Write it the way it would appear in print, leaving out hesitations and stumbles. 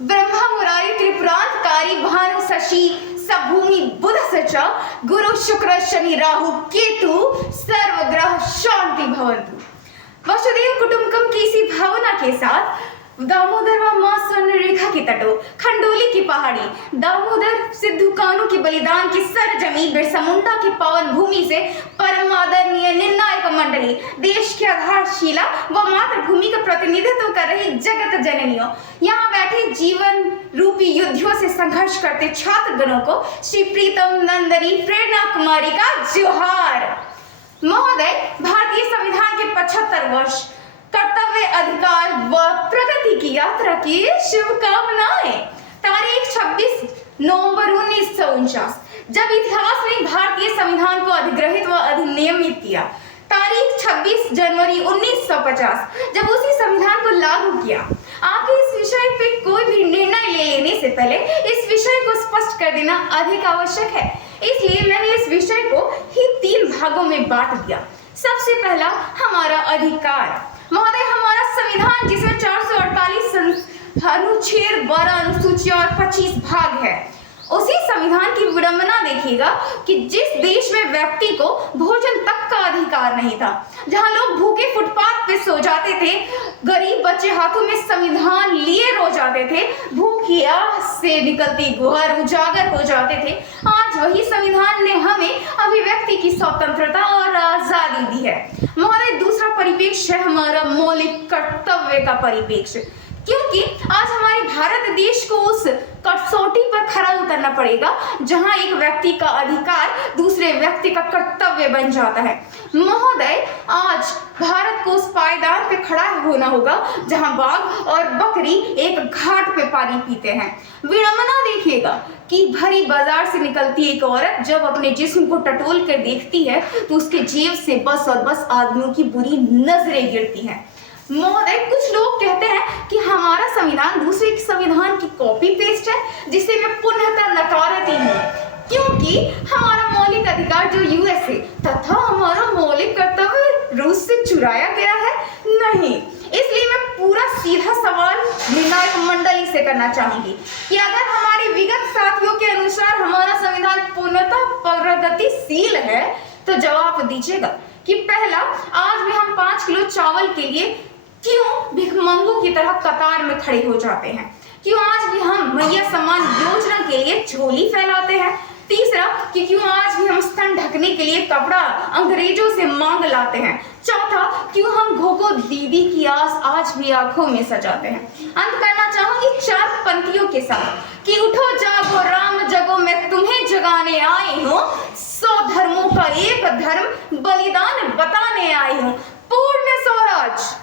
ब्रह्मा मुरारी त्रिपुरांतकारी भानु शशि सबभूमि बुध सच गुरु शुक्र शनि राहु केतु सर्वग्रह शांति भवन्तु। वसुदेव कुटुंबकम की इसी भावना के साथ दामोदर व मां स्वर्ण रेखा की तटों, खंडोली की पहाड़ी, दामोदर सिद्धू कानू की बलिदान की सरजमी, बिरसा मुंडा की पावन भूमि से परम आदरणीय निर्णायक मंडली, देश की आधारशिला व मातृभूमि का प्रतिनिधित्व कर रही जगत जननियों, यहाँ बैठे जीवन रूपी युद्धों से संघर्ष करते छात्र गणों को श्री प्रीतम नंदनी प्रेरणा कुमारी का जोहार। महोदय, भारतीय संविधान के 75 वर्ष कर्तव्य, अधिकार व प्रगति की यात्रा की शुभकामनाएं। तारीख 26 नवंबर 1949 जब इतिहास ने भारतीय संविधान को अधिग्रहित व अधिनियमित किया। तारीख 26 जनवरी 1950 जब उसी संविधान को लागू किया। आपके इस विषय पे कोई भी निर्णय लेने से पहले इस विषय को स्पष्ट कर देना अधिक आवश्यक है, इसलिए मैंने इस विषय को ही 3 भागों में बांट दिया। सबसे पहला, हमारा अधिकार। महोदय, हमारा संविधान जिसमें 448 अनुच्छेद, 12 अनुसूचियां और 25 भाग है, उसी संविधान की विडंबना देखिएगा कि जिस देश में व्यक्ति को भोजन तक का अधिकार नहीं था, जहां लोग भूखे फुटपाथ पे सो जाते थे, गरीब बच्चे हाथों में संविधान लिए रो जाते थे, भूख आह से निकलती गुहार उजागर हो जाते थे, आज वही संविधान ने हमें अभिव्यक्ति की स्वतंत्रता और आजादी दी है। महोदय, दूसरा परिप्रेक्ष्य है हमारा मौलिक कर्तव्य का परिप्रेक्ष्य, क्योंकि आज हमारे भारत देश को उस कसौटी पर खरा उतरना पड़ेगा जहां एक व्यक्ति का अधिकार दूसरे व्यक्ति का कर्तव्य बन जाता है। महोदय, आज भारत को उस पायदान पे खड़ा होना होगा जहां बाघ और बकरी एक घाट पे पानी पीते हैं। विडंबना देखिएगा कि भरी बाजार से निकलती एक औरत जब अपने जिस्म को टटोल कर देखती है तो उसके जेब से बस और बस आदमियों की बुरी नजरें गिरती हैं। महोदय, कुछ लोग कहते हैं कि हमारा संविधान दूसरे के संविधान की कॉपी पेस्ट है, जिसे मैं पुनः नकारती हूँ, क्योंकि हमारा मौलिक अधिकार जो यूएस है तथा हमारा मौलिक कर्तव्य रूस से चुराया गया है नहीं। इसलिए मैं पूरा सीधा सवाल निर्णायक मंडली से करना चाहूंगी कि अगर हमारे विगत साथियों के अनुसार हमारा संविधान पूर्णतः प्रगतिशील है तो जवाब दीजिएगा कि पहला, आज भी हम 5 किलो चावल के लिए क्यों भिखमंगों की तरह कतार में खड़े हो जाते हैं? क्यों आज भी हम मैया सम्मान योजना के लिए झोली फैलाते हैं? तीसरा, कि क्यों आज भी हम स्तन ढकने के लिए कपड़ा अंग्रेजों से मांग लाते हैं? चौथा, क्यों हम घोघो दीदी की आस आज भी आंखों में सजाते हैं? अंत करना चाहूंगी 4 पंक्तियों के साथ कि उठो जागो राम जगो, मैं तुम्हें जगाने आई हूँ, 100 धर्मों का एक धर्म बलिदान बताने आई हूँ। पूर्ण स्वराज।